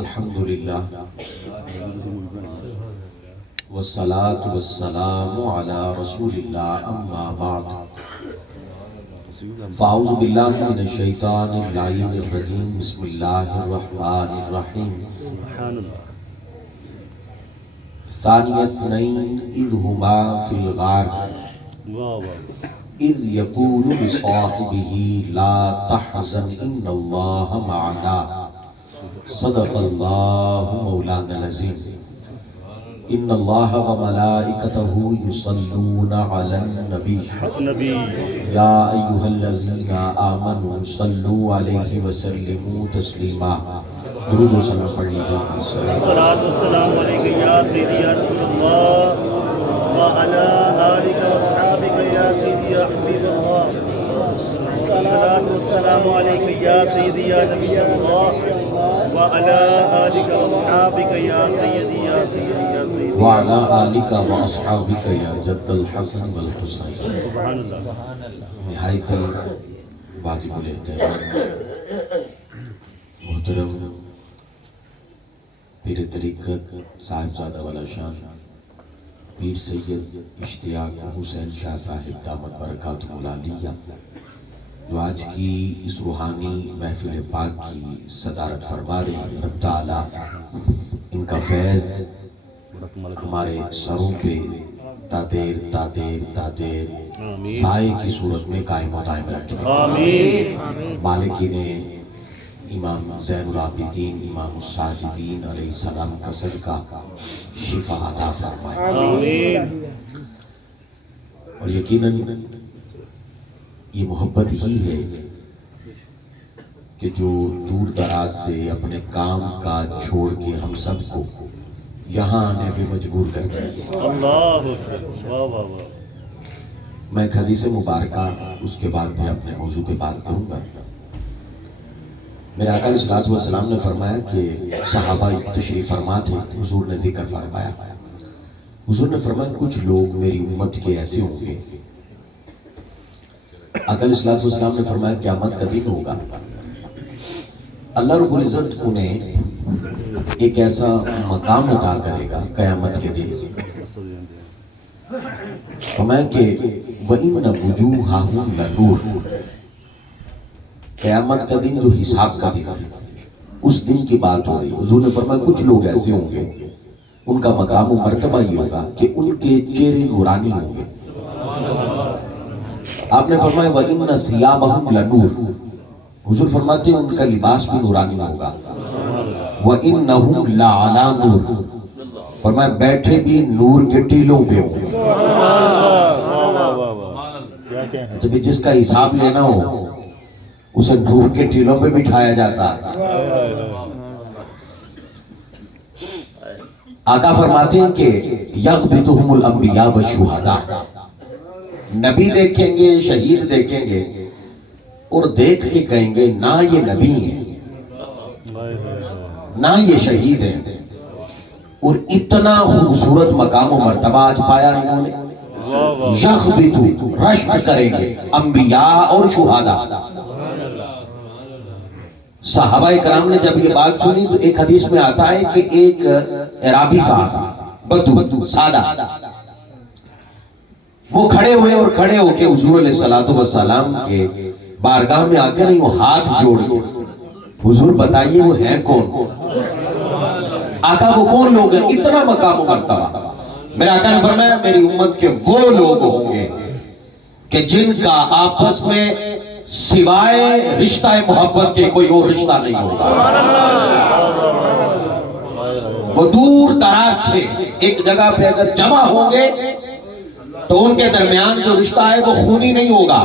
الحمدللہ والصلاة والسلام علی رسول اللہ اما بعد فاعوذ باللہ من الشیطان اللعین الرجیم بسم اللہ الرحمن الرحیم ثانی اثنین اذ ہما فی الغار اذ یقول بصاحبہ لا تحزن ان اللہ معنا صدق اللہ مولانا العظیم ان اللہ وملائکتہ یصلون علی النبی یا ایہا الذین آمنوا صلوا علیہ وسلموا تسلیما درود و سلام پڑھ لیجیے الصلاۃ والسلام علیکہ یا سیدی یا رسول اللہ وعلی آلک واصحابک یا سیدی یا حبیب اللہ الصلاۃ والسلام علیکہ یا سیدی یا نبی اللہ وعلی آلک واصحابک یا سیدی یا سیدی وعلی آلک واصحابک یا جد الحسن والحسین سبحان اللہ نہایت واجب الاحترام محترم پیر طریقت صاحبزادہ والا شان پیر سید اشتیاق حسین شاہ صاحب دامت برکاتہ العالیہ جو آج کی اس روحانی محفل پاک کی صدارت فرما رہے ہیں، رب تعالیٰ ان کا فیض ہمارے سروں پہ تادیر سائے کی صورت میں قائم و دائم رکھے آمین مالکی نے امام زین العابدین امام الساجدین علیہ السلام کا صدقہ شفا عطا فرمائے آمین اور یقیناً یہ محبت ہی ہے کہ جو دور دراز سے اپنے کام کاج چھوڑ کے ہم سب کو یہاں آنے پہ مجبور کرتے ہیں۔ اللہ اکبر واہ واہ واہ میں ایک حدیث مبارکہ اس کے بعد میں اپنے موضوع پہ بات کروں گا۔ میرے آقا علیہ الصلوۃ والسلام نے فرمایا کہ صحابہ تشریف فرما تھے، حضور نے ذکر فرمایا، حضور نے فرمایا کچھ لوگ میری امت کے ایسے ہوں گے، آقا علیہ الصلوۃ والسلام نے فرمایا قیامت کا دن ہوگا، اللہ رب العزت انہیں ایک ایسا مقام عطا کرے گا قیامت کے دن، فرمایا کہ وَإِنَّ وُجُوهَهُمْ لَنُورٌ، قیامت کا دن جو حساب کا دن ہے اس دن کی بات ہو رہی ہے۔ حضور نے فرمایا کچھ لوگ ایسے ہوں گے ان کا مقام و مرتبہ یہ ہوگا کہ ان کے چہرے نورانی ہوں گے۔ آپ نے فرمایا وَإِنَّ ثِيَابَهُمْ لَنُورٌ، حضور فرماتے ہیں ان کا لباس بھی نورانی ہوگا۔ وَإِنَّهُمْ لَعَلَىٰ نُورٍ، فرمایا بیٹھے بھی نور کے ٹیلوں پہ ہوں گے۔ جب جس کا حساب لینا ہو اسے نور کے ٹیلوں پہ بٹھایا جاتا ہے۔ آقا فرماتے ہیں کہ یغبطہم الانبیاء والشہداء، نبی دیکھیں گے شہید دیکھیں گے اور دیکھ کے کہیں گے نہ یہ نبی ہیں نہ یہ شہید ہیں، اور اتنا خوبصورت مقام و مرتبہ آج پایا انہوں نے۔ یغبطو رشک کریں گے انبیاء اور شہداء۔ صحابہ کرام نے جب یہ بات سنی تو ایک حدیث میں آتا ہے کہ ایک عرابی صاحب بدو سادہ وہ کھڑے ہوئے اور کھڑے ہو کے حضور علیہ الصلوۃ والسلام کے بارگاہ میں آ کے نہیں وہ ہاتھ جوڑ کے حضور بتائیے وہ ہیں کون؟ آقا وہ کون لوگ ہیں اتنا مقام و مرتبہ؟ میرے آقا نے فرمایا میری امت کے وہ لوگ ہوں گے کہ جن کا آپس میں سوائے رشتہ محبت کے کوئی اور رشتہ نہیں ہوگا۔ وہ دور دراز سے ایک جگہ پہ اگر جمع ہوں گے تو ان کے درمیان جو رشتہ ہے وہ خونی نہیں ہوگا،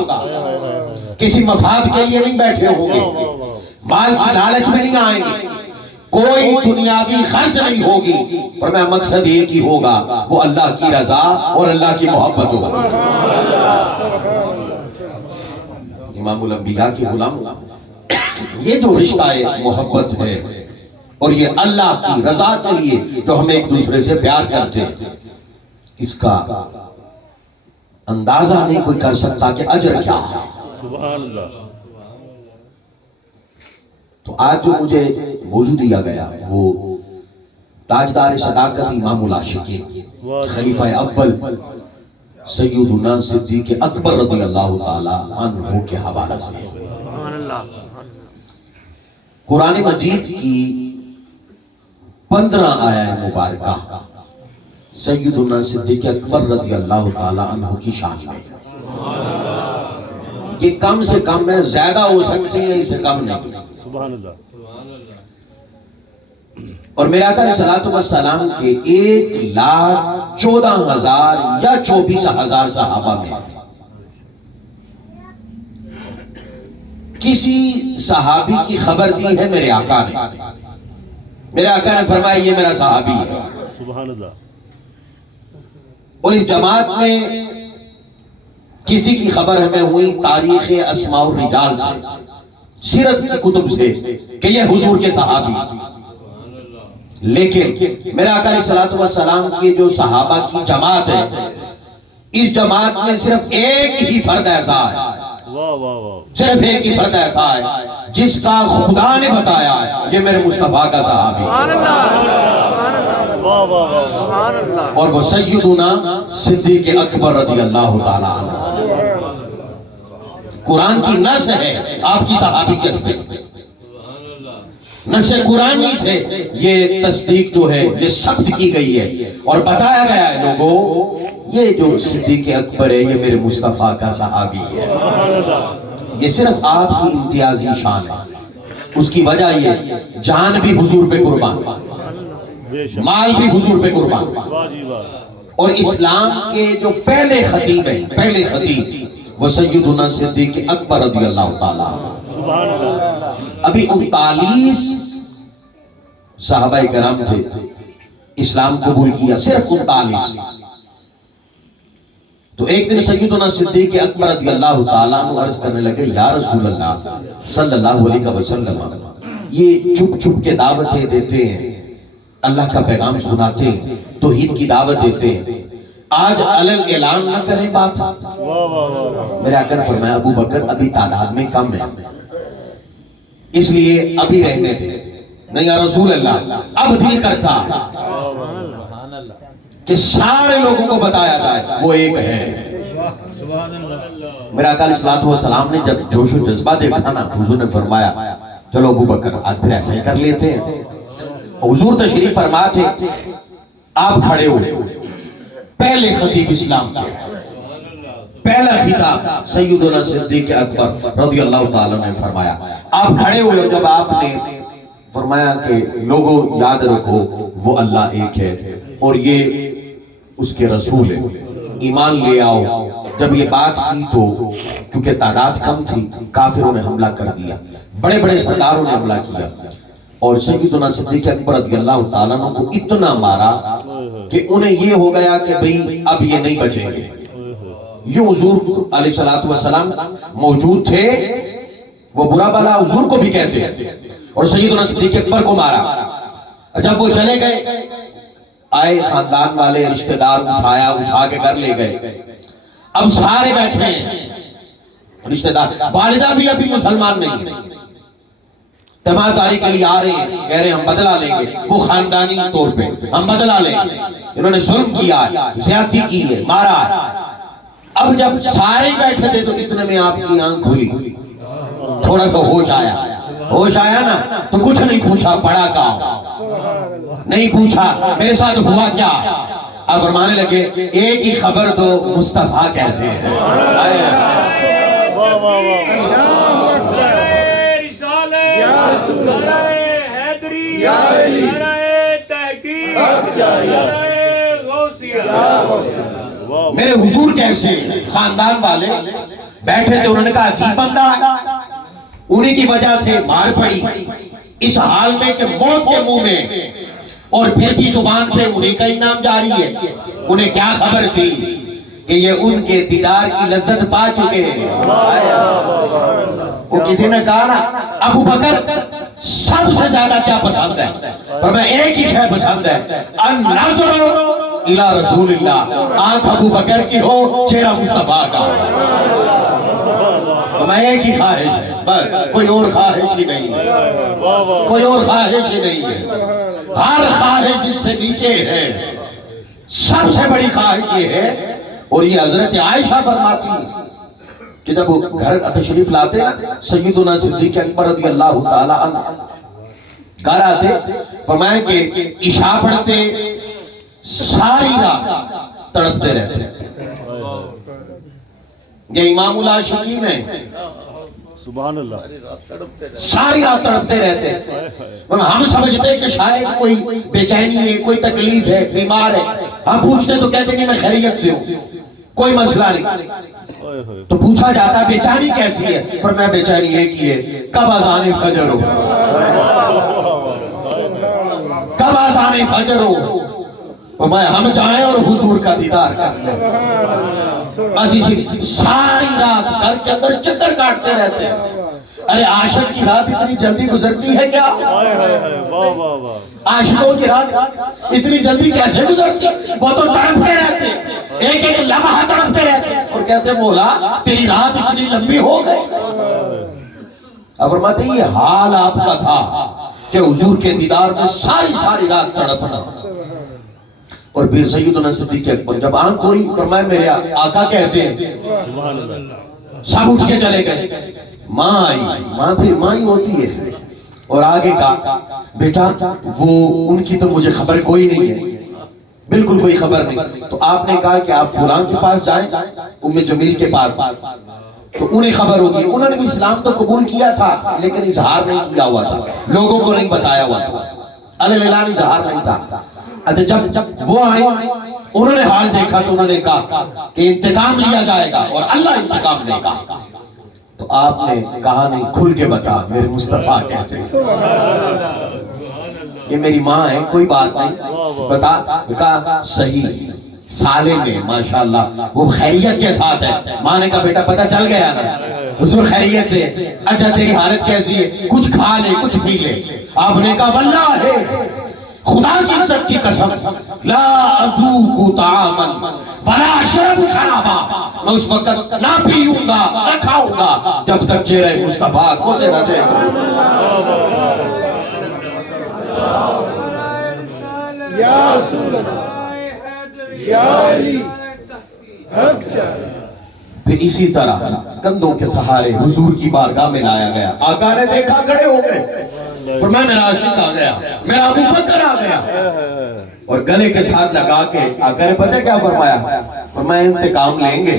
کسی مفاد کے لیے نہیں بیٹھے ہوں گے، مال کی لالچ میں نہیں آئیں گے، کوئی دنیاوی خرچ نہیں ہوگی، فرمایا مقصد ایک ہی ہوگا وہ اللہ کی رضا اور اللہ کی محبت ہوگا۔ امام الانبیاء کی غلام یہ جو رشتہ محبت ہے اور یہ اللہ کی رضا کے لیے جو ہم ایک دوسرے سے پیار کرتے ہیں، اس کا اندازہ نہیں کوئی کر سکتا کہ اجر کیا ہے۔ سبحان اللہ تو آج جو مجھے موضوع دیا گیا وہ تاجدار صداقت امام العاشقین خلیفہ اول سیدنا صدیق اکبر رضی اللہ تعالی عنہ کے حوالے سے قرآن مجید کی 15 آیات مبارکہ سیدنا صدیق اکبر رضی اللہ تعالی عنہ کی شان میں یہ کم سے کم ہے، زیادہ ہو سکتی ہے، اس سے کم نہیں۔ سبحان اللہ۔ اور میرے آقا علیہ الصلوۃ والسلام کے 1,14,000 یا 24,000 صحابہ میں کسی صحابی کی خبر دی ہے میرے آقا نے، میرے آقا نے فرمایا یہ میرا صحابی ہے۔ سبحان اللہ۔ اور اس جماعت میں کسی کی خبر ہمیں ہوئی تاریخ اسماء الرجال سے، سیرت کی کتب سے کہ یہ حضور کے صحابی، لیکن میرے آقا علیہ الصلوۃ والسلام کی جو صحابہ کی جماعت ہے، اس جماعت میں صرف ایک ہی فرد ایسا ہے، واہ واہ واہ، صرف ایک ہی فرد ایسا ہے جس کا خدا نے بتایا ہے یہ میرے مصطفیٰ کا صحابی ہے، واہ واہ واہ، اور وہ سیدنا صدیق اکبر رضی اللہ تعالی عنہ۔ قرآن کی نص ہے آپ کی صحابیت میں، نص قرآنی سے یہ تصدیق جو ہے یہ ثبت کی گئی ہے اور بتایا گیا ہے لوگوں یہ جو صدیق اکبر ہے یہ میرے مصطفیٰ کا صحابی ہے۔ یہ صرف آپ کی امتیازی شان ہے، اس کی وجہ یہ جان بھی حضور پہ قربان، مال بھی حضور پہ قربان، واہ جی واہ۔ اور اسلام کے جو پہلے خطیب ہیں، پہلے خطیب وہ سیدنا صدیق اکبر رضی اللہ تعالیٰ عنہ۔ سبحان اللہ۔ ابھی 39 صحابہ کرام تھے اسلام قبول کیا، صرف 39۔ تو ایک دن سیدنا صدیق اکبر رضی اللہ تعالیٰ عنہ عرض کرنے لگے یا رسول اللہ صلی اللہ علیہ وسلم، یہ چھپ چھپ کے دعوتیں دیتے ہیں، اللہ کا پیغام سناتے ہیں، توحید کی دعوت دیتے ہیں، آج علل اعلان نہ کریں بات۔ واہ واہ واہ، میرے آقا نے فرمایا ابو بکر ابھی تعداد میں کم ہے، اس لیے ابھی رہنے دیں۔ نہیں یا رسول اللہ، اب دل کرتا کہ سارے لوگوں کو بتایا جائے وہ ایک ہے۔ میرے آقا علیہ الصلوۃ والسلام نے جب جوش و جذبہ دیکھا نا، حضور نے فرمایا چلو ابو بکر آج پھر ایسا ہی کر لیتے ہیں۔ حضور تشریف فرما تھے، آپ کھڑے ہوئے، پہلے خطیب اسلام کے پہلا خطاب سیدنا صدیق اکبر رضی اللہ تعالیٰ نے فرمایا۔ آپ کھڑے ہوئے اور جب آپ نے فرمایا کہ لوگوں یاد رکھو وہ اللہ ایک ہے اور یہ اس کے رسول ہے، ایمان لے آؤ۔ جب یہ بات کی تو کیونکہ تعداد کم تھی کافروں نے حملہ کر دیا، بڑے بڑے سرداروں نے حملہ کیا اور سیدنا صدیق اکبر رضی اللہ تعالیٰ عنہ کو اتنا مارا کہ انہیں یہ ہو گیا کہ بھئی اب یہ نہیں بچیں گے۔ یہ حضور علیہ الصلوۃ والسلام موجود تھے، وہ برا بلا حضور کو بھی کہتے ہیں، اور سیدنا صدیق اکبر کو مارا۔ جب وہ چلے گئے آئے خاندان والے رشتہ دار اٹھا کے گھر لے گئے، اب سارے بیٹھے ہیں رشتہ دار، والدہ بھی ابھی مسلمان نہیں، تماداری کے لیے آ رہے ہیں، کہہ رہے ہیں ہم بدلہ لیں گے، وہ خاندانی طور پہ ہم بدلہ لیں گے، انہوں نے ظلم کیا ہے، زیادتی کی ہے، مارا ہے۔ اب جب سارے بیٹھے تھے تو اتنے میں آپ کی آنکھ کھلی، تھوڑا سا ہوش آیا نا تو کچھ نہیں پوچھا، پڑھا کہا نہیں پوچھا میرے ساتھ ہوا کیا، اب فرمانے لگے ایک ہی خبر دو مصطفیٰ کیسے ہے۔ واہ واہ واہ، میرے حضور کیسے، خاندان والے بیٹھے تھے، انہوں نے کہا عجیب بندہ ہے، انہی کی وجہ سے مار پڑی، اس حال میں کہ موت کے منہ میں، اور پھر بھی زبان پہ انہی کا ہی نام جاری ہے۔ انہیں کیا خبر تھی کہ یہ ان کے دیدار کی لذت پا چکے ہیں۔ وہ کسی نے کہا نا ابو بکر سب سے زیادہ کیا پسند ہے، فرمایا ایک ہی شے پسند ہے، النظر الی رسول اللہ، آنکھ ابو بکر کی ہو چہرہ مصطفیٰ کا۔ میں ایک ہی خواہش ہے بس، کوئی اور خواہش ہی نہیں ہے، کوئی اور خواہش ہی نہیں ہے۔ ہر خواہش اس سے نیچے ہے، سب سے بڑی خواہش یہ ہے، اور یہ حضرت عائشہ فرماتی ہے کہ جب وہ گھر تشریف لاتے سیدنا صدیق اکبر رضی اللہ تعالی عنہ گھر آتے، فرمایا کہ عشاء پڑھتے ساری رات تڑپتے رہتے۔ یہ امام العاشقین ہے، سبحان اللہ، ساری رات تڑپتے رہتے۔ ہم سمجھتے ہیں کہ شاید کوئی بے چینی ہے، کوئی تکلیف ہے، بیمار ہے، ہم پوچھتے تو کہتے ہیں کہ میں خیریت سے ہوں، کوئی مسئلہ نہیں۔ تو پوچھا جاتا بے چینی کیسی ہے؟ فرمایا بے چینی ایک ہی ہے، کب اذان فجر ہو، کب اذان فجر ہو، فرمایا ہم جائیں اور حضور کا دیدار کر لیں۔ بس اسی ساری رات گھر کے اندر چکر کاٹتے رہتے ہیں۔ ارے عاشق کی رات اتنی جلدی گزرتی ہے کیا؟ عاشقوں کی رات اتنی جلدی کیسے گزرتی؟ وہ تو تڑپتے رہتے، ایک ایک لمحہ تڑپتے رہتے اور کہتے مولا تیری رات اتنی لمبی ہو گئی۔ اب فرماتے ہیں یہ حال آپ کا تھا کہ حضور کے دیدار میں ساری رات تڑپنا۔ اور پھر سیدنا صدیق اکبر جب آنکھ کھولی، فرمایا میرے آقا کیسے ہیں؟ سب اٹھ کے چلے گئے۔ ماں آئی، ماں پھر ماں ہی ہوتی ہے، اور آگے کہا بیٹا وہ ان کی تو مجھے خبر کوئی نہیں ہے، بالکل کوئی خبر نہیں۔ تو آپ نے کہا کہ آپ فلاں کے پاس جائیں، ام جمیل کے پاس، تو انہیں خبر ہوگی۔ انہوں نے بھی اسلام تو قبول کیا تھا لیکن اظہار نہیں کیا ہوا تھا، لوگوں کو نہیں بتایا ہوا تھا، اعلان اظہار نہیں تھا۔ اچھا جب وہ آئے انہوں نے حال دیکھا تو انہوں نے کہا کہ انتقام لیا جائے گا اور اللہ انتقام لے گا۔ تو آپ نے کہا نہیں، کھل کے بتا میرے مصطفیٰ کیسے، یہ میری ماں ہے کوئی بات نہیں، بتا۔ کہا صحیح سالے میں ماشاءاللہ وہ خیریت کے ساتھ ہے۔ ماں نے کہا بیٹا پتہ چل گیا نا اس میں خیریت سے، اچھا تیری حالت کیسی ہے؟ کچھ کھا لے کچھ پی لے۔ آپ نے کہا واللہ ہے خدا کی عزت کی قسم لا اذوق طعاما ولا اشرب شرابا، میں اس وقت نہ پیوں گا نہ کھاؤں گا جب تک چہرہ مصطفیٰ کو سے نہ دیکھوں۔ یا رسول اللہ یا علی حق چاہے۔ پھر اسی طرح کندھوں کے سہارے حضور کی بارگاہ میں لایا گیا۔ آقا نے دیکھا کھڑے ہو گئے، فرمایا میرا عاشق آ گیا، میرا ابو بکر آ گیا، اور گلے کے ساتھ لگا کے آقا نے پتہ کیا فرمایا؟ فرمایا انتقام لیں گے۔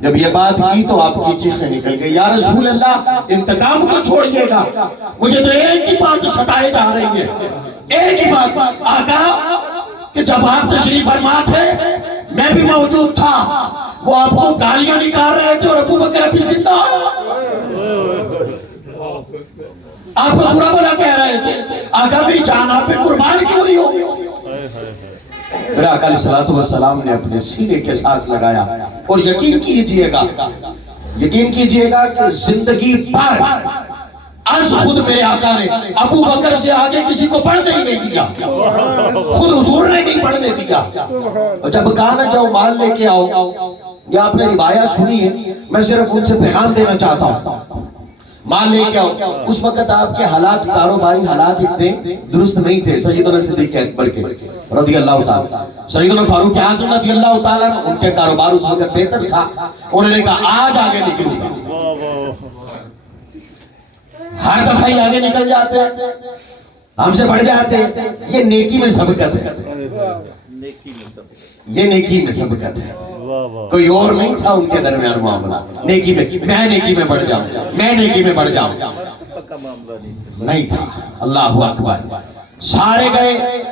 جب یہ بات کی تو آپ کی چیخیں نکل گئی، یا رسول اللہ انتقام کو چھوڑیے گا، مجھے تو ایک ہی بات ستائے جا رہی ہے، ایک ہی بات آقا کہ جب آپ تشریف فرما تھے میں بھی موجود تھا، وہ آپ کو گالیاں نکال رہے تھے اور ابو بکر ابھی زندہ، آپ کو برا بھلا کہہ رہے تھے، آقا میری جان آپ پہ قربان کیوں نہیں ہوگی؟ پھر آقا علیہ الصلوۃ والسلام نے اپنے سینے کے ساتھ لگایا، اور یقین کیجئے گا کہ زندگی پر از خود میرے آقا نے ابو بکر سے آگے کسی کو پڑھنے ہی نہیں دیا، خود حضور نے نہیں پڑھنے دیا۔ اور جب کہا نہ جاؤ مال لے کے آؤ، یہ آپ نے روایات سنی ہے، میں صرف ان سے پیغام دینا چاہتا ہوں، مال لے کے آؤ۔ اس وقت آپ کے حالات کاروباری حالات اتنے درست نہیں تھے سیدنا صدیق اکبر کے رضی اللہ تعالیٰ، سیدنا فاروق اعظم رضی اللہ تعالیٰ، ان کے کاروبار اس وقت بہتر تھا۔ انہوں نے کہا آج آگے نکلوں گا، ہر دفعہ ہی آگے نکل جاتے ہیں، ہم سے بڑھ جاتے ہیں، یہ نیکی میں سبقت ہے، یہ نیکی میں سبقت ہے، کوئی اور نہیں تھا ان کے درمیان معاملہ، نیکی میں نیکی میں بڑھ جاؤں، میں نیکی میں بڑھ جاؤں، نہیں تھا۔ اللہ اکبر، سارے گئے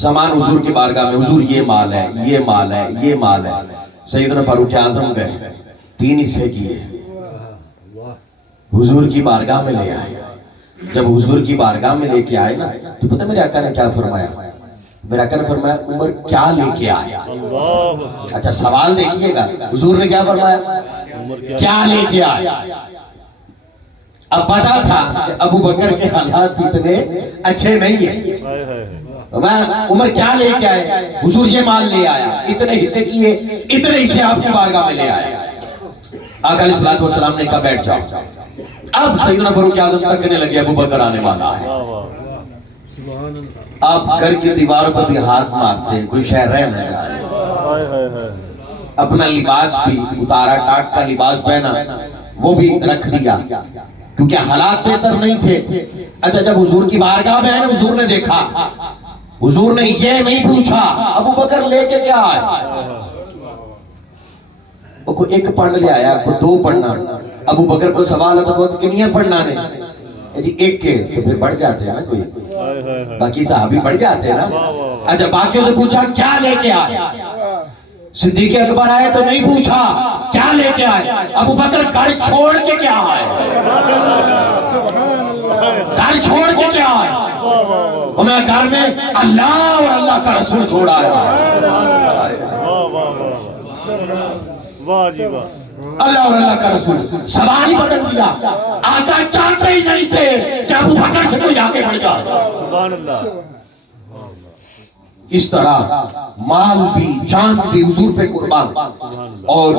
سامان حضور کی بارگاہ میں، حضور یہ مال ہے، یہ مال ہے، یہ مال ہے۔ سیدنا فاروق اعظم گئے، 3 حصے کیے، حضور کی بارگاہ میں لے آئے۔ جب حضور کی بارگاہ میں لے کے آئے نا تو پتہ میرے آقا نے کیا فرمایا؟ میرے آقا نے فرمایا عمر کیا لے کے آیا؟ اچھا سوال دیکھیے گا، حضور نے کیا فرمایا؟ کیا لے کے آیا؟ اب پتا تھا کہ ابو بکر کے حالات اتنے اچھے نہیں ہیں، عمر کیا لے کے آئے؟ حضور یہ مال لے آیا، اتنے حصے کیے، اتنے حصے آپ کی بارگاہ میں لے آیا۔ آقا علیہ الصلوۃ والسلام نے کہا بیٹھ جاؤ. اب سیدنا فاروق اعظم تک کہنے لگے ابو بکر آنے والا ہے. آپ گھر کی دیواروں پر بھی ہاتھ مارتے ہیں, کوئی شہر رہ نہ جائے. اپنا لباس بھی اتارا, ٹاٹ کا لباس پہنا, وہ بھی رکھ دیا کیونکہ حالات بہتر نہیں تھے. اچھا جب حضور کی بارگاہ میں آئے, حضور نے دیکھا, حضور نے یہ نہیں پوچھا ابو بکر لے کے کیا آئے. وہ کوئی ایک پڑھ لے آیا, کوئی دو پڑھنا. ابو بکر کو سوال ہے تو کنیاں پڑھنا نے جی ایک کے تو پھر بڑھ جاتے ہیں نا, کوئی باقی صحابی بڑھ جاتے ہیں نا. اچھا باقیوں سے پوچھا کیا لے کے آئے. صدیق اکبر آئے تو نہیں پوچھا کیا لے کے آئے. ابو بکر گھر چھوڑ کے کیا آئے, گھر چھوڑ کے کیا آئے. اور میں گھر میں اللہ اور اللہ کا رسول چھوڑا آیا. اللہ اور اللہ کا رسول سوال بدل دیا. آقا چاہتے ہی نہیں تھے کہ ابو بکر سے کوئی آگے بڑھ جائے. سبحان اللہ. اس طرح مال بھی جان بھی حضور پہ قربان. اور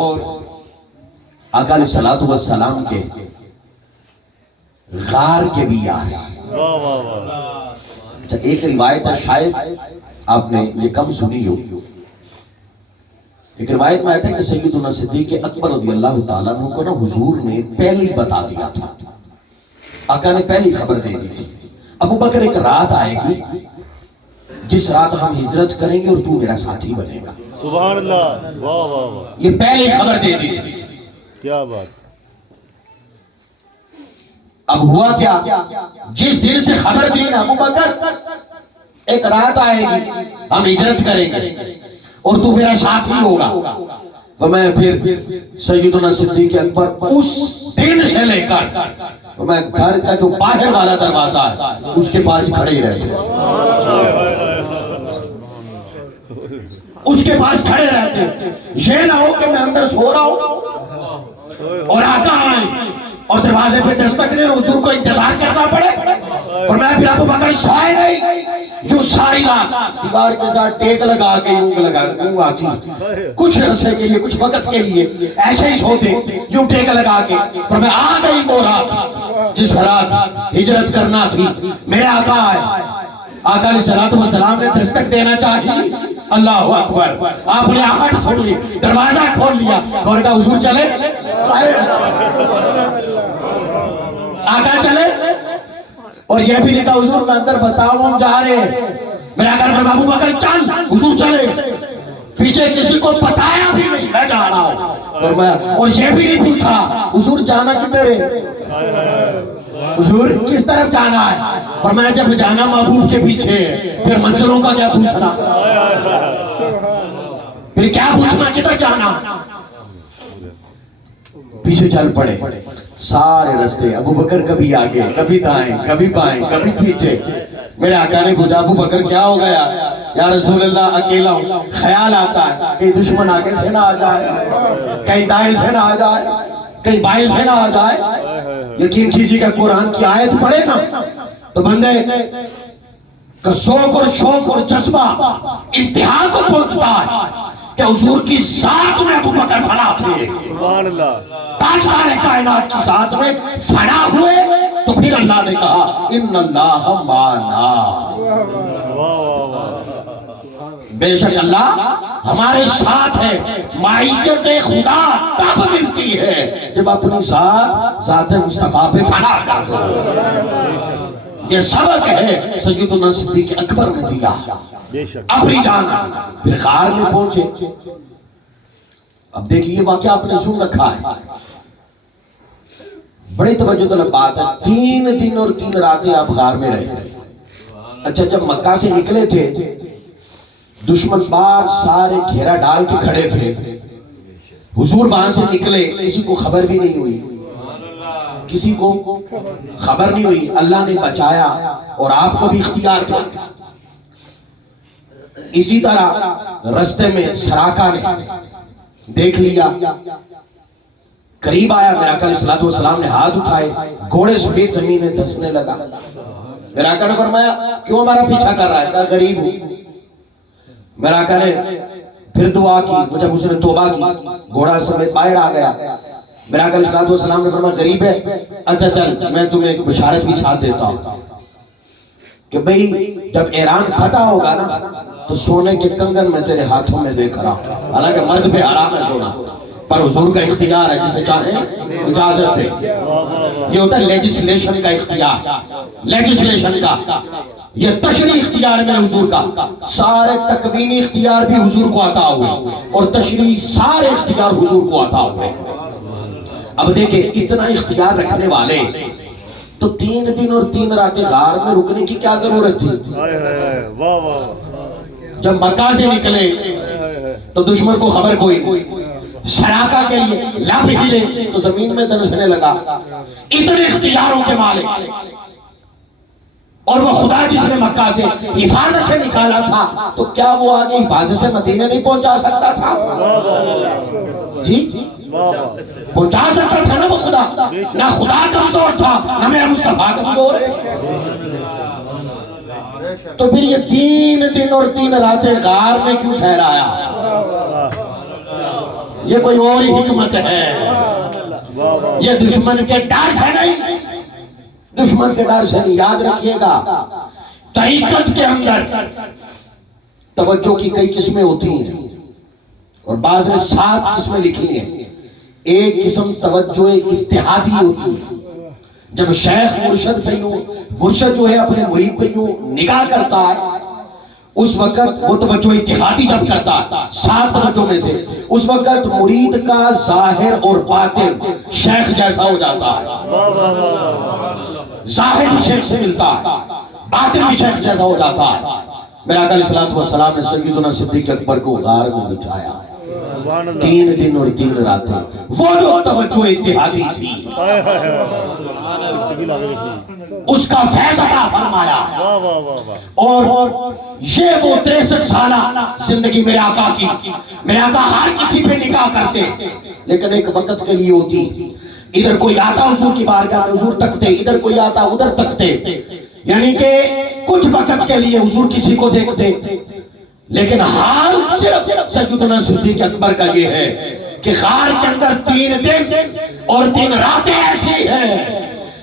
آقا علیہ الصلوۃ والسلام کے غار کے بھی آئے. اچھا ایک روایت ہے, شاید آپ نے یہ کم سنی ہو. ایک روایت میں آتا ہے کہ سیدنا صدیق اکبر رضی اللہ تعالیٰ عنہ کو نا حضور نے پہلے ہی بتا دیا تھا. آقا نے پہلی خبر دے دی تھی ابو بکر ایک رات آئے گی جس رات ہم ہجرت کریں گے اور تو میرا ساتھی بنے گا. سبحان اللہ. واہ واہ واہ, یہ پہلی خبر دے دی تھی. کیا بات. اب ہوا کیا, جس دن سے خبر دی نا ابو بکر ایک رات آئے گی ہم ہجرت کریں گے اور تو میرا ساتھی ہوگا. تو میں پھر سیدنا صدیق اکبر اس دن سے لے کر میں گھر کا جو باہر والا دروازہ ہے اس کے پاس کھڑے ہی رہتے, اس کے پاس کھڑے رہتے. یہ نہ ہو کہ میں اندر سو رہا ہوں اور آقا آئیں اور دروازے پہ دستک دیں, حضور کو انتظار کرنا پڑے. اور میں پھر ابو بکر سوائے نہیں, جو ساری رات دیوار کے ساتھ ٹیک لگا کے یوں آتی کچھ عرصے کے لیے, کچھ وقت کے لیے ایسے ہی سوتے یوں ٹیک لگا کے. اور میں آ گئی وہ رات جس رات ہجرت کرنا تھی. میرے آقا آئے, آقا علیہ الصلوۃ والسلام نے دستک دینا چاہی. اللہ اکبر, آپ نے آہٹ سن لی, دروازہ کھول لیا اور کہا حضور چلے. آقا چلے اور یہ بھی نہیں کہا حضور میں اندر بتاؤ ہم جا رہے ہیں. میرا گھر میں ابو بکر چل, حضور چلے. پیچھے کسی کو بتایا بھی نہیں میں جا رہا ہوں, اور یہ بھی نہیں پوچھا حضور جانا کدھر ہے, حضور کس طرف جانا ہے. اور میں جب جانا محبوب کے پیچھے پھر منزلوں کا کیا پوچھنا, پھر کیا پوچھنا کدھر جانا. پیچھے چل پڑے سارے رستے. ابو بکر کبھی آگے کبھی دائیں کبھی بائیں کبھی پیچھے. میرے آقا نے پوچھا ابو بکر کیا ہو گیا. یا رسول اللہ اکیلا ہوں, خیال آتا ہے کہیں دشمن آگے سے نہ آ جائے, کہیں دائیں سے نہ آ جائے, کہیں بائیں سے نہ آ جائے. یقین کسی کا قرآن کی آیت پڑھے نا تو بندے کا ذوق اور شوق اور جذبہ انتہا کو پہنچتا ہے کہ حضور کی ذات میں ابو بکر فنا تھے. سبحان اللہ. تاجدار کائنات کی ذات میں فنا ہوئے تو پھر اللہ نے کہا ان اللہ معنا. بے شک اللہ ہمارے ساتھ ہے. معیت خدا تب ملتی ہے جب اپنی ذات مصطفیٰ پہ فنا کر دو. یہ سبق ہے سیدنا صدیق اکبر نے دیا. اپنی جان پھر غار میں پہنچے. اب دیکھیے یہ واقعہ آپ نے سن رکھا ہے, بڑی توجہ طلب بات ہے. 3 دن اور 3 راتیں آپ غار میں رہے. اچھا جب مکہ سے نکلے تھے دشمن بار سارے گھیرا ڈال کے کھڑے تھے. حضور وہاں سے نکلے, کسی کو خبر بھی نہیں ہوئی, کسی کو خبر نہیں ہوئی. اللہ نے بچایا اور آپ کو بھی اختیار تھا. اسی طرح رستے میں سراقہ نے دیکھ لیا, قریب آیا. میرا آقا علیہ الصلوۃ والسلام نے ہاتھ اٹھائے, گھوڑے سمیت زمین میں دھسنے لگا. میرا آقا نے فرمایا کیوں ہمارا پیچھا کر رہا ہے, کہا غریب ہوں. میرا آقا نے پھر دعا کی, جب اس نے توبہ کی گھوڑا سمیت باہر آ گیا. میرا آقا علیہ السلام نے فرمایا غریب ہے، اچھا چل میں تمہیں ایک بشارت بھی ساتھ دیتا ہوں کہ بھئی جب ایران فتح ہوگا نا تو سونے کے کنگن میں تیرے ہاتھوں میں دیکھ رہا ہوں، حالانکہ مرد پہ حرام ہے سونا، پر حضور کا اختیار ہے، جسے چاہیں اجازت ہے۔ یہ ہوتا ہے لیجسلیشن کا اختیار، لیجسلیشن کا، یہ تشریعی اختیار ہے میرے حضور کا۔ سارے تکوینی اختیار بھی حضور کو عطا ہوئے اور تشریعی سارے اختیار حضور کو عطا ہوئے۔ اب دیکھیں اتنا اختیار رکھنے والے تو 3 دن اور 3 راتیں غار میں رکنے کی کیا ضرورت تھی؟ واہ واہ، جب مکہ سے نکلے تو دشمن کو خبر کوئی، شراکہ کے لیے لب ہلے تو زمین میں دنسنے لگا۔ اتنے اختیاروں کے مالک، اور وہ خدا جس نے مکہ سے حفاظت سے نکالا تھا تو کیا وہ آگے حفاظت سے مدینہ نہیں پہنچا سکتا تھا؟ جی پہنچا سکتا تھا نا وہ خدا، نہ خدا کمزور تھا نہ میرا مصطفیٰ کمزور ہے۔ تو پھر یہ 3 دن اور 3 راتیں غار میں کیوں ٹھہرایا؟ یہ کوئی اور ہی حکمت ہے، یہ دشمن کے ڈر سے نہیں، دشمن کے ڈر سے نہیں۔ یاد رکھیے گا طریقت کے اندر توجہ کی کئی قسمیں ہوتی ہیں اور بعض نے 7 قسمیں لکھی ہیں۔ ایک قسم توجہ اتحادی ہوتی ہے، جب شیخ مرشد پہ یوں، مرشد جو ہے اپنے مرید پہ یوں نگاہ کرتا ہے اس وقت وہ توجہ اتحادی جب کرتا ہے 7 توجہ میں سے، اس وقت مرید کا ظاہر اور باطن شیخ جیسا ہو جاتا ہے، ظاہر بھی شیخ سے ملتا ہے، باطن بھی شیخ جیسا ہو جاتا ہے۔ میرا آقا علیہ السلام نے سیدنا صدیق اکبر کو غار میں بٹھایا، 3 دن اور 3 راتیں، وہ جو توجہ اتحادی تھی اس کا فیض عطا فرمایا۔ اور یہ وہ 63 سالہ زندگی میرے آقا کی، میرے آقا ہر کسی پہ نگاہ کرتے لیکن ایک وقت کے لیے ہوتی، ادھر کوئی آتا حضور کی بارگاہ میں حضور تکتے، ادھر کوئی آتا ادھر تکتے، یعنی کہ کچھ وقت کے لیے حضور کسی کو دیکھتے، لیکن حال صرف سیدنا صدیق اکبر کا یہ ہے کہ غار کے اندر 3 دن اور 3 راتیں ایسی ہیں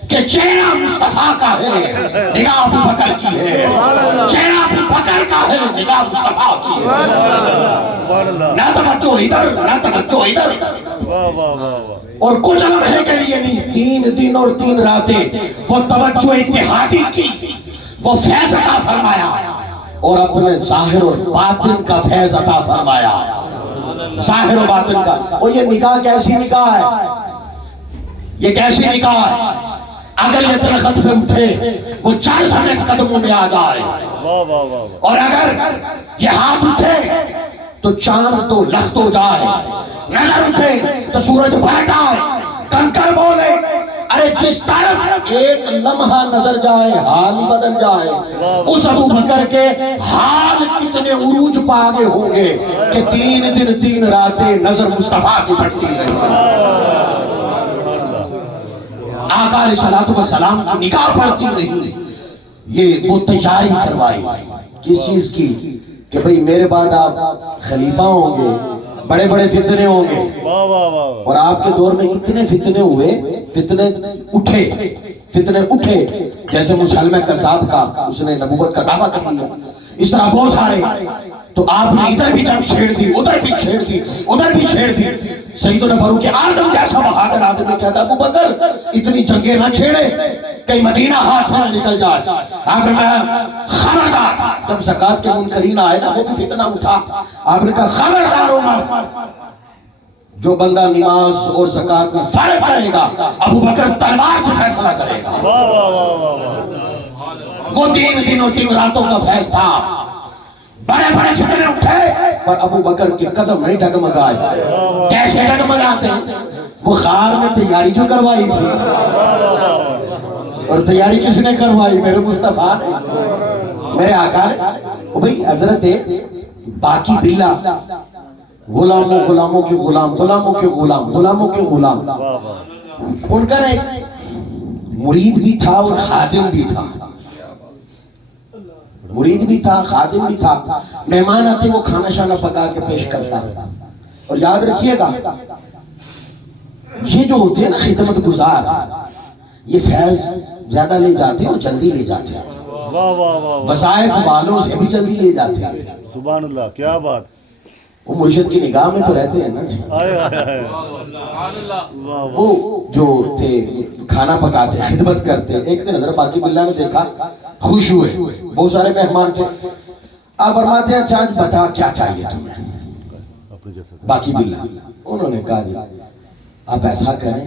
کہ چہرہ مصطفیٰ کا ہے، نگاہ ابو بکر کی ہے، چہرہ ابو بکر کا ہے، نگاہ مصطفیٰ کی ہے، نہ توجہ ادھر نہ توجہ ادھر، اور کچھ لمحے کے لیے نہیں، 3 دن اور 3 راتیں وہ توجہ اتحادی کی، وہ فیض عطا فرمایا اور اپنے ظاہر اور باطن کا فیض عطا فرمایا، ظاہر و باطن کا۔ اور یہ نگاہ کیسی نگاہ ہے، یہ کیسی نگاہ ہے، اگر یہ درخت پہ اٹھے وہ 4 سمیت قدموں میں آ جائے، اور اگر یہ ہاتھ اٹھے تو چاند تو لخت ہو جائے، نظر اٹھے تو سورج بیٹھ آئے، کنکر بولے، ارے جس طرف ایک لمحہ نظر جائے حال ہی بدل جائے۔ اس ابو بکر کے حال کتنے عروج پا آگے ہوں گے کہ 3 دن 3 راتیں نظر مصطفیٰ کی بڑھتی رہی، آقا علیہ السلام کی نگاہ پڑتی رہی۔ یہ وہ تیاری کروائی کس چیز کی کہ بھئی میرے بعد آپ خلیفہ ہوں گے، بڑے بڑے فتنے ہوں گے، اور آپ کے دور میں اتنے فتنے ہوئے، فتنے اٹھے جیسے مسلمہ کذاب کا، اس نے نبوت کا دعویٰ کر لیا، اس طرح بہت سارے، تو آپ نے ادھر بھی جنگ چھیڑ دی، ادھر بھی چھیڑ دی، ادھر بھی چھیڑ دی۔ سیدنا فاروق اعظم جیسا بہادر آدمی کہتا ابو بکر اتنی جنگیں نہ چھیڑے کہیں مدینہ ہاتھ سے نہ نکل جائے۔ آخر میں خبردار، جب زکوٰۃ کے منکرین آئے نا وہ بھی فتنہ اٹھا، آپ نے کہا خبردار عمر، جو بندہ نماز اور زکوٰۃ میں فرق کرے گا ابو بکر تلوار سے فیصلہ کرے گا۔ وہ 3 دن اور 3 راتوں کا فیض تھا، بڑے بڑے فتنے اٹھے پر ابو بکر کے قدم نہیں ڈگمگائے۔ کیسے ڈگمگاتے ہیں؟ وہ غار میں تیاری جو کروائی تھی، اور تیاری کس نے کروائی؟ میرے مصطفیٰ نے، میرے آقا نے۔ بھئی حضرت باقی بلا غلاموں کے غلام، غلاموں کے غلام، غلاموں کے غلام، ان کا ایک مرید بھی تھا اور خادم بھی تھا، مرید بھی تھا خادم بھی تھا۔ مہمان آتے وہ کھانا شانا پکا کے پیش کرتا، اور یاد رکھیے گا یہ جو ہوتے ہیں نا خدمت گزار، یہ فیض زیادہ لے جاتے ہیں اور جلدی لے جاتے ہیں، واہ واہ واہ، وظائف والوں سے بھی جلدی لے جاتے ہیں. سبحان اللہ، کیا بات. وہ مرشد کی نگاہ میں تو رہتے ہیں نا. آئے آئے آئے، واہ واہ. وہ جو تھے کھانا پکاتے، خدمت کرتے. ایک دن حضرت باقی باللہ نے دیکھا، خوش ہوئے، بہت سارے مہمان تھے. آپ فرماتے ہیں اچھا بتا کیا چاہیے تمہیں. باقی باللہ انہوں نے کہا جی آپ ایسا کریں،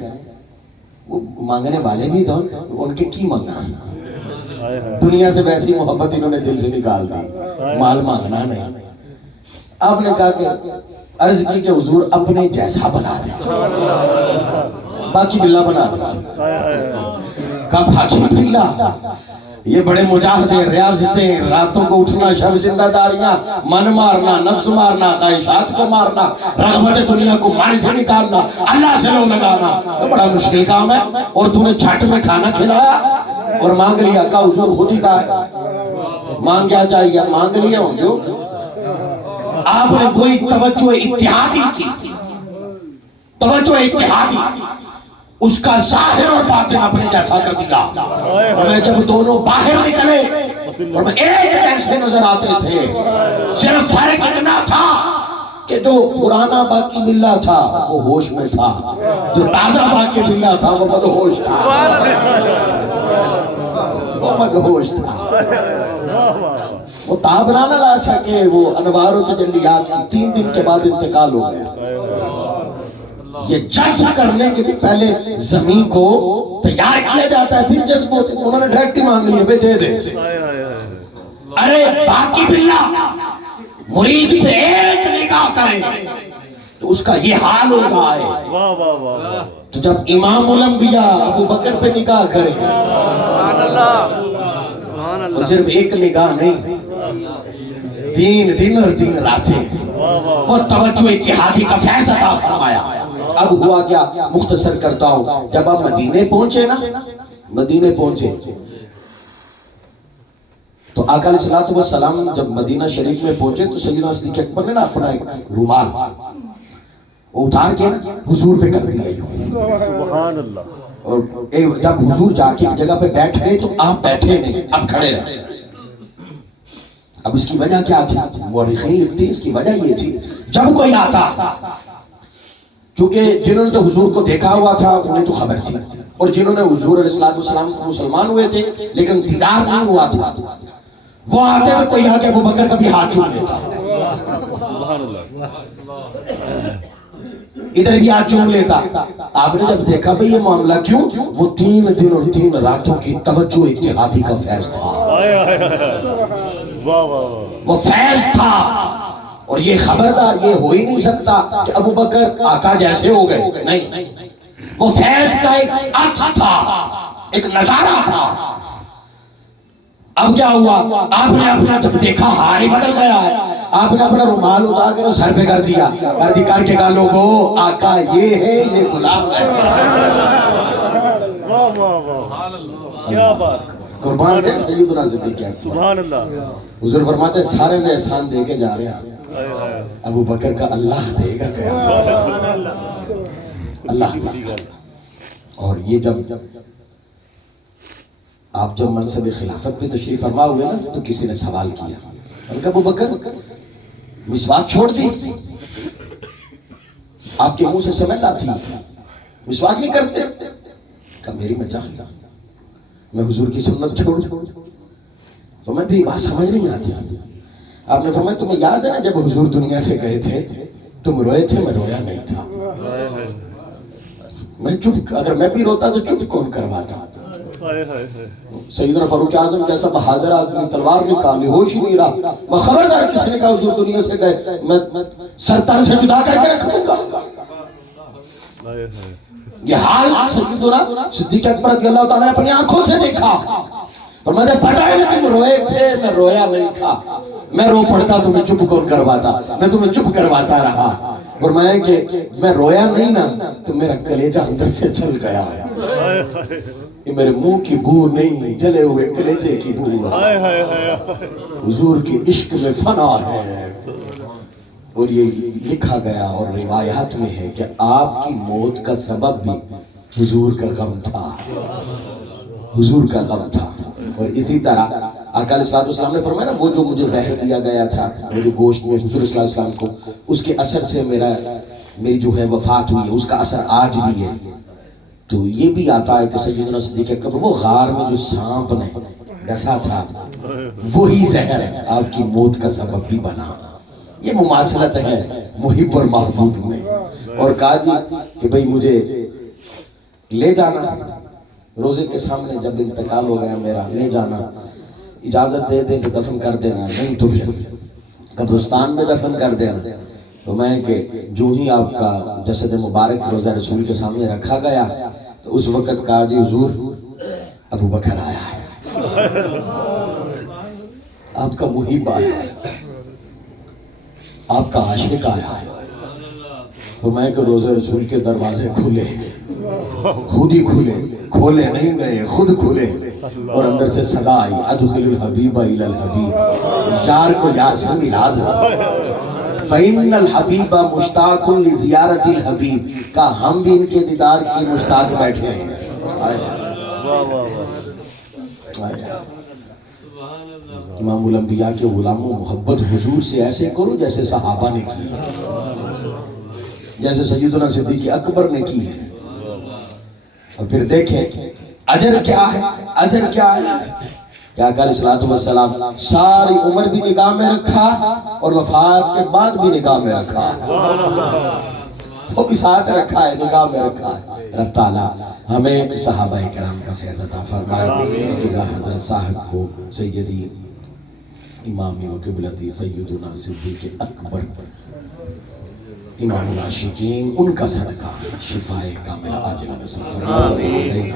وہ مانگنے والے بھی تو ان کے کی مانگنا، دنیا سے ویسی محبت انہوں نے دل سے نکال دی، مال مانگنا نہیں. آپ نے کہا کہ عرض کی کہ حضور اپنے جیسا بنا دیں. باقی باللہ بنا دیں. کہا باقی باللہ یہ بڑے مجاہدے، ریاضتیں، راتوں کو اٹھنا، شب زندہ داریاں، من مارنا، نفس مارنا، خواہشات کو مارنا، رغبت دنیا کو ماں سے نکالنا، اللہ سے لو لگانا، یہ بڑا مشکل کام ہے. اور تو نے چھٹ میں کھانا کھلایا اور مانگ لیا. کہا حضور خود ہی کہا ہے مانگ کیا چاہیے، مانگ لیا ہوں جو. آپ نے وہی توجہ اتحادی کی، توجہ اتحادی، اس کا ظاہر اور باطن اپنے جیسا کر دیا. اور میں جب دونوں باہر نکلے اور میں ایک جیسے نظر آتے تھے، صرف فرق اتنا تھا کہ جو پرانا باقی باللہ تھا وہ ہوش میں تھا، جو تازہ باقی باللہ تھا وہ مدہوش تھا، وہ مدہوش تھا. وہ تابنا نہ لا سکے، وہ انوار و تجلیات کی 3 دن کے بعد انتقال ہو گیا. یہ جذب کرنے کے بھی پہلے زمین کو تیار کیا جاتا ہے، پھر جذب ہوتے. انہوں نے ڈائریکٹ مانگ لیا بے دے دے. ارے باقی باللہ مرید پہ ایک نگاہ کرے تو اس کا یہ حال ہوگا. واہ واہ واہ. تو جب امام الانبیاء ابو بکر پہ نگاہ کرے، اور صرف ایک نگاہ نہیں، 3 دن اور 3 راتیں وہ توجہ اتحادی کا فیض عطا فرمایا. اب ہوا کیا، مختصر کرتا ہوں. جب آپ مدینے پہنچے نا، مدینے پہنچے تو آقا علیہ السلام جب مدینہ شریف میں پہنچے تو سیدنا صدیق اکبر نے نا اپنا ایک رومال وہ اتار کے نا حضور پہ کر دیا. سبحان اللہ. اور جب حضور جا کے ایک جگہ پہ بیٹھ گئے تو آپ بیٹھے نہیں، آپ کھڑے رہے. اب اس کی وجہ کیا تھی؟ مورخین لکھتے ہیں اس کی وجہ یہ تھی، جب کوئی آتا، کیونکہ جنہوں نے تو حضور کو دیکھا ہوا تھا انہیں تو خبر تھی، اور جنہوں نے حضور علیہ السلام کو مسلمان ہوئے تھے لیکن دیدار نہیں ہوا تھا، وہ آتے ہوئے کوئی آگے ابو بکر کا بھی ہاتھ چوم لیتا، سبحان اللہ. ادھر بھی ہاتھ چوم لیتا. آپ نے جب دیکھا بھئی یہ معاملہ کیوں، وہ 3 دن اور 3 راتوں کی توجہ اتحادی کا فیض تھا. آئے آئے آئے، واہ واہ واہ. وہ فیض تھا. اور یہ خبردار یہ ہو ہی نہیں سکتا کہ ابو بکر آقا جیسے ہو گئے، نہیں، وہ فیض کا ایک عکس تھا، ایک نظارہ تھا. اب کیا ہوا، آپ نے اپنا جب دیکھا حال ہی بدل گیا ہے، آپ نے اپنا رومال اٹھا کر سر پہ کر دیا، کر کے کہا لوگو آقا یہ ہے، یہ غلام ہے. واہ واہ واہ، کیا بات. قربان ہے سیدنا صدیق اکبر. سبحان اللہ. حضور فرماتے ہیں سارے میں احسان دے کے جا رہے ہیں، ابو بکر کا اللہ دے گا قیامت، اللہ. اور یہ جب آپ جب منصب خلافت پہ تشریف فرما ہوئے نا تو کسی نے سوال کیا، کہ ابو بکر مسواک چھوڑ دی، آپ کے منہ سے سمیت آتی، مسواک نہیں کرتے؟ کہ میری میں جان، میں حضور کی سنت چھوڑ. تو میں بھی بات سمجھ نہیں آتی. آپ نے فرمایا تمہیں یاد ہے نا جب حضور دنیا سے گئے تھے تم روئے تھے، میں رویا نہیں تھا. میں چپ، اگر میں بھی روتا تو چپ کون کرواتا. سیدنا فاروق اعظم جیسا بہادر آدمی تلوار نکالے، ہوش ہی نہیں رہا. میں خبردار کسی نے کہا حضور دنیا سے گئے، میں سرطان سے جدا کر کے رکھ دوں گا. یہ حال سیدنا صدیق اکبر رضی اللہ تعالیٰ نے اپنی آنکھوں سے دیکھا. اور مجھے پتا ہے تم روئے تھے، میں رویا نہیں تھا. میں رو پڑتا تمہیں چپ کون کرواتا، میں تمہیں چپ کرواتا رہا. اور میں کہ میں رویا نہیں نا تو میرا کلیجہ اندر سے چل گیا. یہ میرے منہ کی بو نہیں، جلے ہوئے کلیجے کی بو. حضور کی عشق میں فنا ہے. اور یہ لکھا گیا اور روایات میں ہے کہ آپ کی موت کا سبب بھی حضور کا غم تھا، حضور کا غم تھا۔ اور اسی طرح آقا علیہ السلام نے فرمایا نا، وہ جو مجھے زہر دیا گیا تھا میرے گوشت میں حضور صلی اللہ علیہ وسلم کو، اس کے اثر سے میری جو ہے وفات ہوئی ہے، اس کا اثر آج بھی ہے۔ تو یہ بھی آتا ہے کہ سیدنا صدیق اکبر وہ غار میں جو سانپ نے ڈسا تھا وہی زہر آپ کی موت کا سبب بھی بنا۔ یہ مماثلت ہے محب اور محبوب میں۔ اور کہا جی کہ بھئی مجھے لے جانا روزے کے سامنے، جب انتقال ہو گیا میرا، لے جانا، اجازت دے دیں تو دفن کر دینا، نہیں تو پھر قبرستان میں دفن کر دینا۔ تو میں کہ جو ہی آپ کا جسد مبارک روزہ رسول کے سامنے رکھا گیا تو اس وقت کہا جی حضور ابو بکر آیا ہے، آپ کا محب آیا ہے، آپ کا عاشق آیا ہے۔ تو میں کہ روزہ رسول کے دروازے کھلے، خود ہی کھلے، کھولے نہیں گئے، خود کھلے، اور اندر سے صدا آئی ادخل الحبیب الی الحبیب، یار کو یار سے ملا دو، فإن الحبیب مشتاق لزیارت الحبیب، کہ ہم بھی ان کے دیدار کی مشتاق بیٹھے ہیں۔ امام الانبیاء کے غلاموں، محبت حضور سے ایسے کرو جیسے صحابہ نے کی، جیسے سیدنا صدیق اکبر نے کی ہے۔ اور پھر دیکھیں اجر کیا ہے، اجر کیا ہے کہ آقا علیہ السلام ساری عمر بھی نگاہ میں رکھا اور وفات کے بعد بھی نگاہ میں رکھا، وہ بھی ساتھ رکھا ہے، نگاہ میں رکھا ہے۔ رب تعالیٰ ہمیں صحابہ کرام کا فیض عطا فرمائے، کہ حضرت صاحب کو سیدی امامی و قبلتی سیدنا صدیق اکبر امام العاشقین، ان کا صدقہ شفائے کاملہ عاجلہ نصیب فرمائے۔